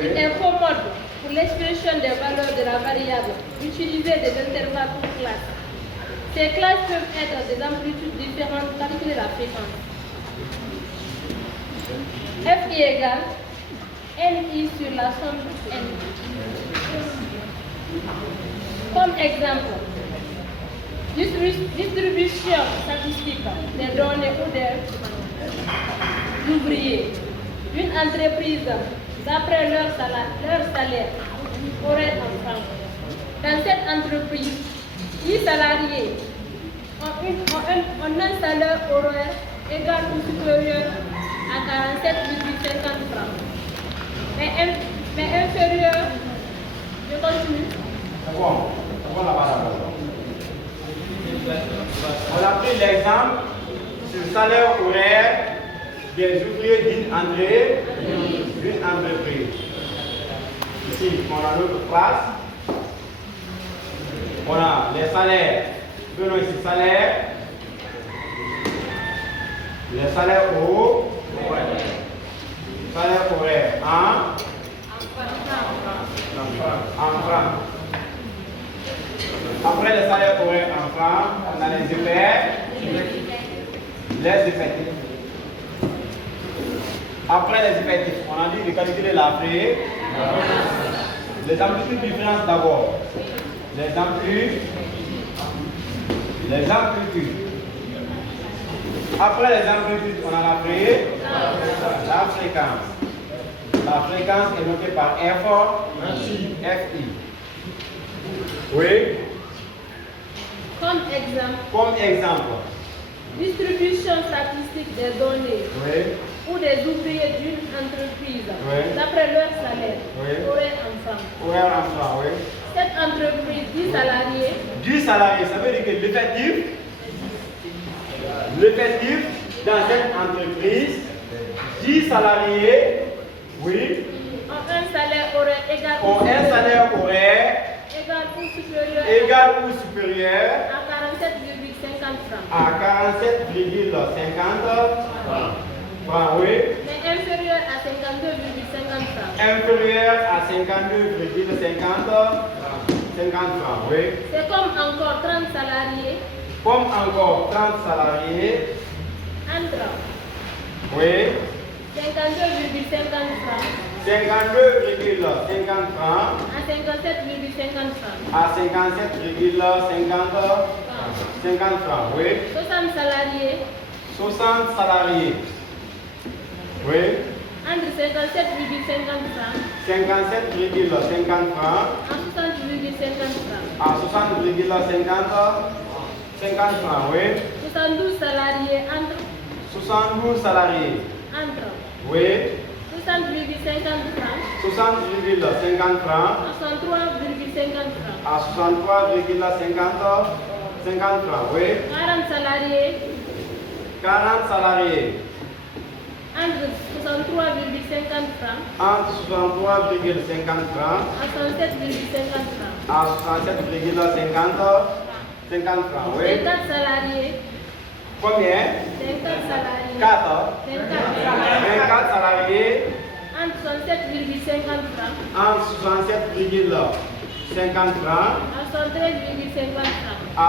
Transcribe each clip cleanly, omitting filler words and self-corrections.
Il est commode pour l'expression des valeurs de la variable d'utiliser des intervalles pour classes. Ces classes peuvent être des amplitudes différentes pour calculer la fréquence. Fi égale Ni sur la somme N. Comme exemple, distribution statistique des données ou des ouvriers d'une entreprise d'après leur salaire horaire en francs. Dans cette entreprise, 10 salariés ont un salaire horaire égal ou supérieur à 47,50 francs. Mais inférieur, je continue. C'est bon là-bas. On a pris l'exemple sur le salaire horaire des ouvriers d'une entreprise. Ici, on a notre place. On a les salaires. Prenons ici salaire. Les salaires horaires en francs. Après les salaires horaires en francs, on a les effectifs. Après les effectifs, on a dit de calculer la frais. Les amplitudes différentes d'abord. Les amplitudes. Après les amplitudes, on a la fréquence. La fréquence est notée par Fi. Oui. Comme exemple. Distribution statistique des données ou des ouvriers d'une entreprise d'après leur salaire horaire en francs. Cette entreprise, 10 salariés. 10 salariés, ça veut dire que l'effectif dans cette entreprise, 10 salariés, ont un salaire horaire égal ou supérieur à 47,50 francs. À 47,50 francs, oui. Mais inférieur à 52,50 francs. Inférieur à 52,50 francs, oui. C'est comme encore 30 salariés. Entre. Oui. 52,50 francs. 52,50 francs. À 57,50 francs. À 57,50 francs, oui. 60 salariés. 60 salariés. Oui. Entre 57,50 francs. 57,50 francs. À 60,50 francs. À 60,50 francs, oui. 72 salariés. 72 salariés. Entre. Oui. 60,50 francs. 60,50 francs. À 63,50 francs. À 63,50 francs, oui. 40 salariés. 40 salariés. Entre 63,50 francs. Entre 63,50 francs. À 67,50 francs. À 67,50 francs, oui. 54 salariés. Combien? 54 salariés. 4. 24 salariés. Entre 67,50 francs. Entre 67,50 francs. À 73,50 francs. À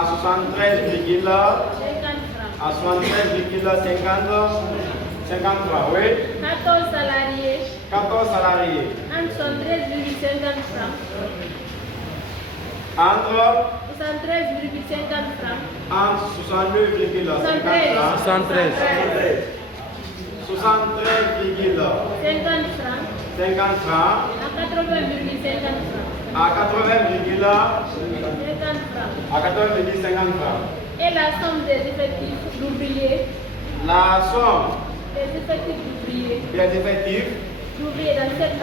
73,50 francs, oui. 14 salariés. 14 salariés. Entre 73,50 francs. Entre 73,50 francs. Entre 62,50 francs. 50 francs. 50 francs. À 80,50 francs. À 80,50 francs. À 80,50 francs. Et la somme des effectifs d'ouvriers. La somme des effectifs d'ouvriers. Des effectifs d'ouvriers dans cette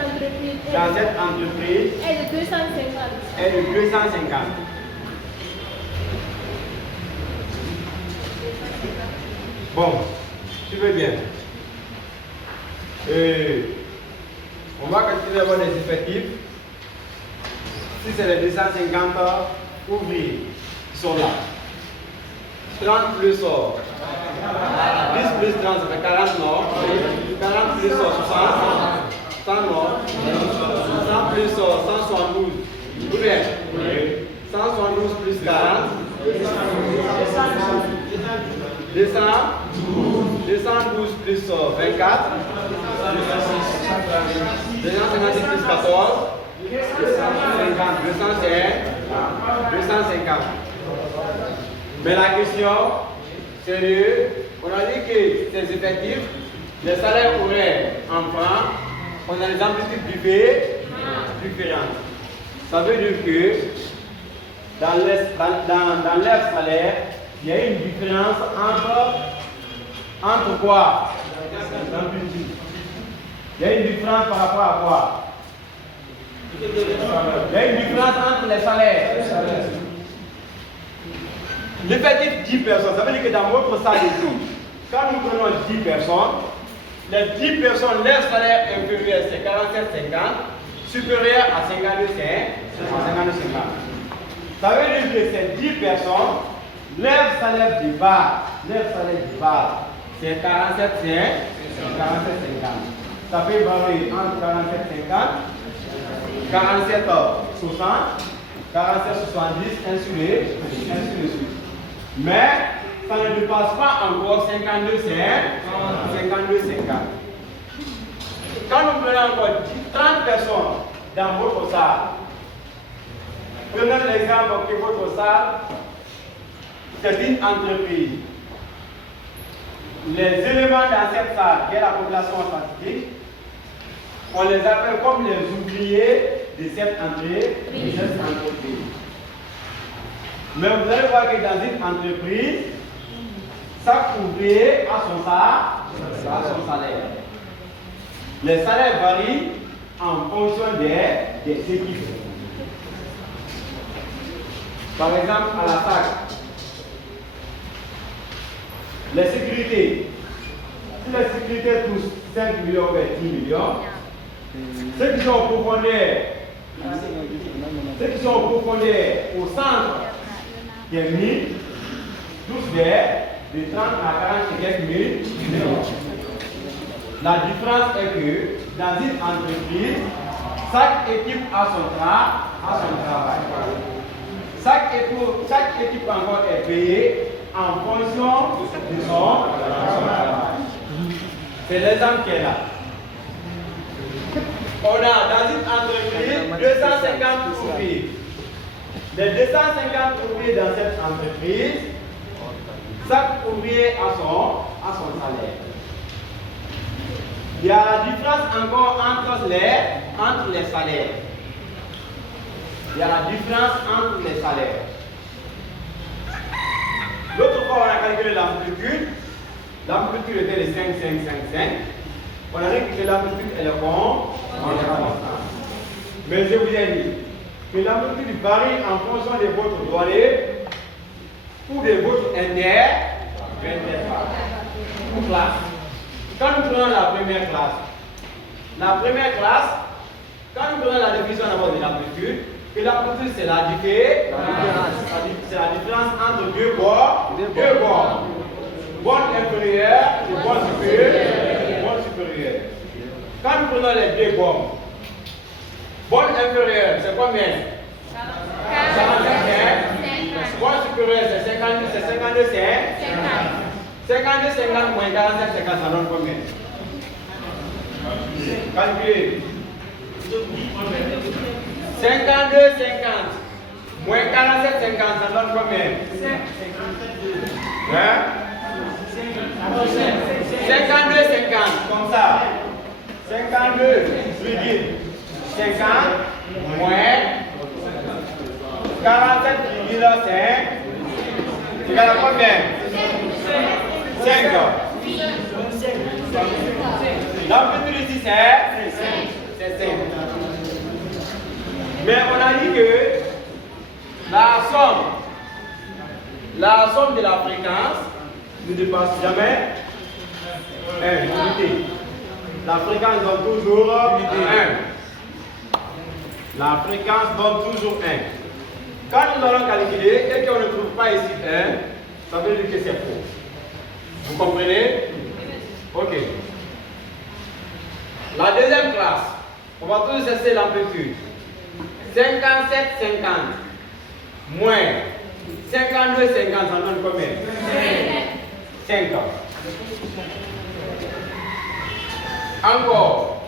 entreprise. Est de 250. Est de 250. Bon, tu veux bien. On va calculer d'abord les effectifs. Si c'est les 250 ouvriers qui sont là. 30 plus 10 plus 30, ça fait 40 non. 40 plus 60 non. plus 172. Ou bien 172 plus 40. 212 plus 24. 256 plus 14. 250. Mais la question, c'est on a dit que ces effectifs, les salaires horaires en francs, on a des amplitudes différentes. Ça veut dire que dans leur salaire, il y a une différence entre quoi? Il y a une différence par rapport à quoi? Il y a une différence entre les salaires. L'effectif 10 personnes, ça veut dire que dans votre salle de tout, quand nous prenons 10 personnes, les 10 personnes, leur salaire inférieur c'est 47,50, supérieur à 52,50. Ça veut dire que ces 10 personnes, leur salaire de base, c'est 47,50. Ça peut varier entre 47,50, 47,60, 47,70, ainsi de suite. Mais ça ne dépasse pas encore 52,50. Quand nous prenons encore 30 personnes dans votre salle, prenons l'exemple que votre salle, c'est une entreprise. Les éléments dans cette salle, qui est la population statistique, on les appelle comme les ouvriers de cette entreprise. Mais vous allez voir que dans une entreprise, chaque ouvrier a son salaire. Les salaires varient en fonction des équipes. Par exemple, à la SAC, les sécurités, si les sécurités touchent 5 millions vers 10 millions, ceux qui sont au profondeur au centre des mines, tous de 30 à 40 et quelques mille. La différence est que dans une entreprise, chaque équipe a son travail. Chaque équipe encore est payée en fonction de son travail. C'est l'exemple qui est là. On a dans une entreprise 250 ouvriers. Les 250 ouvriers dans cette entreprise, chaque ouvrier a son salaire. Il y a la différence encore entre les salaires. L'autre fois, on a calculé l'amplitude. L'amplitude était de 5. On a dit que l'amplitude est constante. Mais je vous ai dit que l'amplitude varie en fonction de votre douanier ou de votre classe. Quand nous prenons la première classe, quand nous prenons la définition d'abord de l'amplitude, que l'amplitude c'est la différence entre deux bords. Bord inférieur et bord supérieur. Quand nous prenons les deux bords, bord inférieur c'est combien? 45. Bord supérieur c'est 52, c'est 50 moins 47, 50, ça donne combien? Calculez. 52, 50 moins 47, 50, ça donne combien? 52, 50, comme ça. 52,50 moins 47,5 égale à combien? 5. L'amplitude ici c'est 5. Mais on a dit que la somme de la fréquence ne dépasse jamais 1 unité. La fréquence donne toujours 1. La fréquence donne toujours 1. Quand nous allons calculer et qu'on ne trouve pas ici 1, ça veut dire que c'est faux. Vous comprenez? Ok. La deuxième classe, On va toujours cesser l'amplitude. 57, 50. Moins 52, 50, ça donne combien? 50. Encore.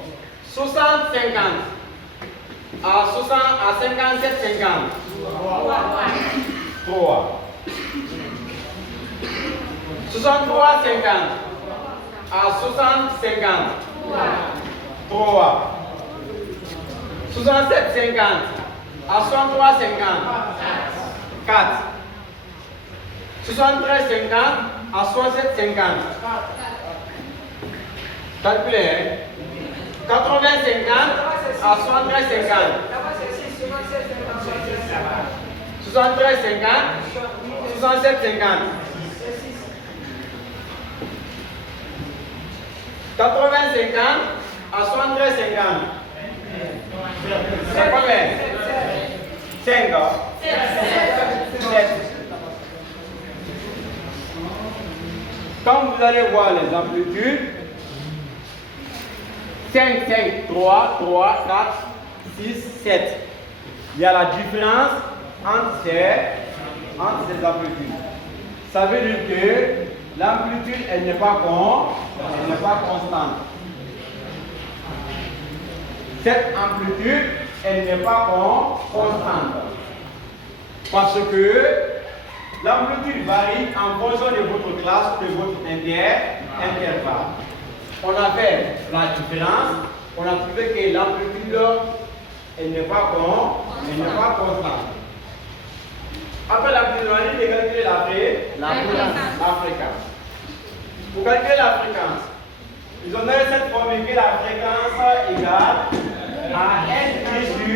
60, 50. À 57, 50. 3. 63, 50. À 60, 50. 3. 67, 50. À 63, 50. 4. 73, 50. À 67, 50. Calculez, hein? 80, 50. À 73, 50. 73, 50. 67, 50. 80, 50. À 73, 50. C'est combien? 5 ans. 7. Quand vous allez voir les amplitudes, 5, 5, 3, 3, 4, 6, 7. Il y a la différence entre ces amplitudes. Ça veut dire que l'amplitude, elle n'est pas constante. Cette amplitude, elle n'est pas constante. Parce que l'amplitude varie en fonction de votre classe ou de votre intervalle. On a fait la différence, on a trouvé que l'amplitude, elle n'est pas constante. Après l'amplitude, on a dit de calculer la fréquence. Pour calculer la fréquence, ils ont donné cette formule que la fréquence égale à n sur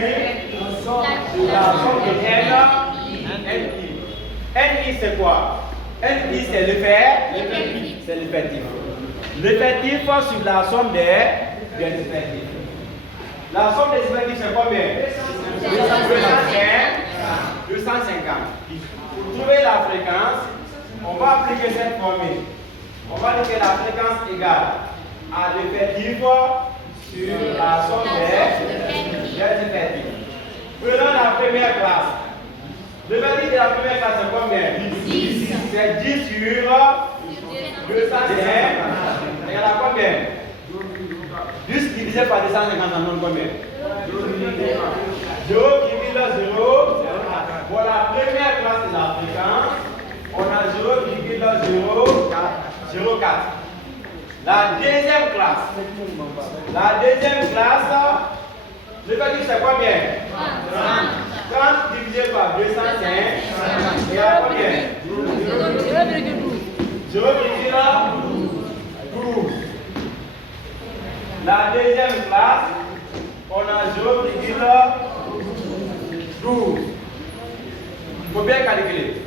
la somme de NI. NI c'est quoi? NI c'est l'effectif. C'est l'effectif. L'effectif sur la somme des effectifs. La somme des effectifs c'est combien? 250. Pour trouver la fréquence, on va appliquer cette formule. On va dire que la fréquence égale à l'effectif sur la somme des effectifs. Prenons la première classe. L'effectif de la première classe c'est combien? 10. C'est 10 sur 250. Il y en a combien? 10 divisé par 250, ça donne combien? 0,0. Pour la première classe de la fréquence, on a 0,004. La deuxième classe, l'effectif c'est combien? 30 divisé par 205, il y a combien? 0,12. La deuxième classe, on a 0,12. Il faut bien calculer.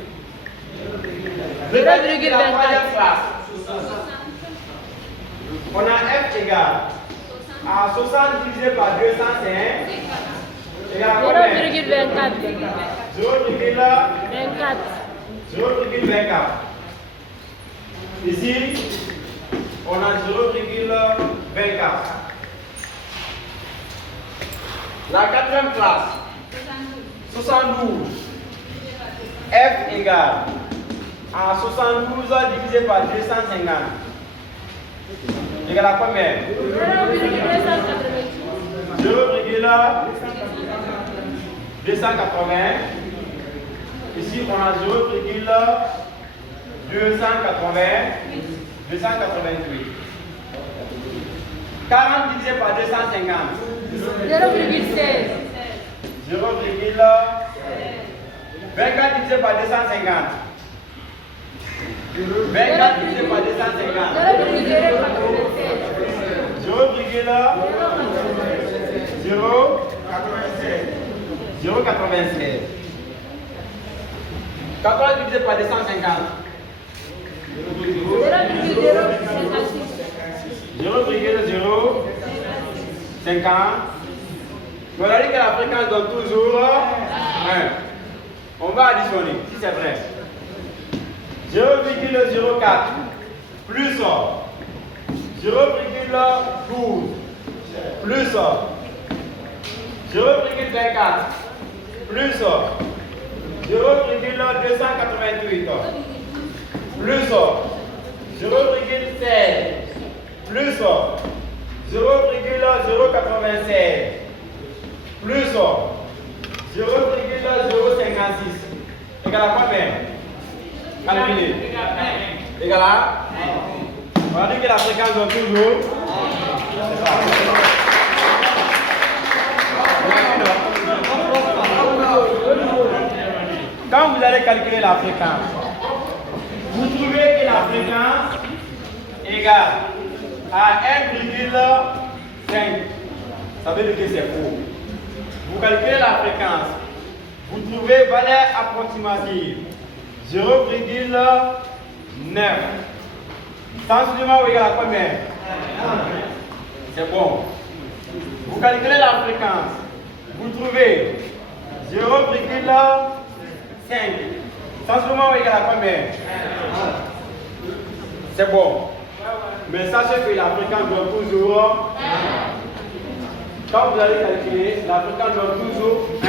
La troisième classe, on a F égale à 60 divisé par 205. Égale à combien? 0,24. Ici, on a 0,24. La quatrième classe, 72. F égale à 72 divisé par 250. Égale à combien? 0,280. Ici, on a 0,288. 40 divisé par 250. 0,16. 24 divisé par 250. 24 divisé par 250. 0,096. 14 divisé par 250. 0,050. Voilà que la fréquence donne toujours 1. On va additionner, si c'est vrai. 0,04 plus 0,12 plus 0,24 plus 0,288 plus 0,16 plus 0,096 plus 0,056 égale à combien? Calculez. Égale à? On va dire que la fréquence donne toujours. Quand vous allez calculer la fréquence, vous trouvez que la fréquence égale à 1,5. Ça veut dire que c'est faux. Vous calculez la fréquence, vous trouvez valeur approximative 0,9. Sensiblement égal à combien? C'est bon. Vous calculez la fréquence, vous trouvez 0,5. Sensiblement égal à combien? C'est bon. Mais sachez que la fréquence donne toujours. Quand vous allez calculer, la fréquence donne toujours 1.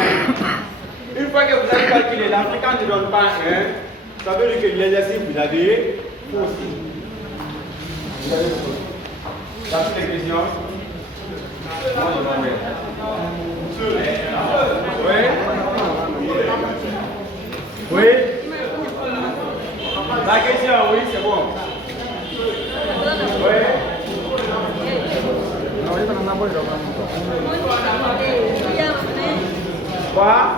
Une fois que vous avez calculé, la fréquence ne donne pas 1. Ça veut dire que l'exercice vous avez faussé. Vous avez faussé. Dans toutes les questions? Oui? Oui? La question, oui, c'est bon. Oui? Quoi?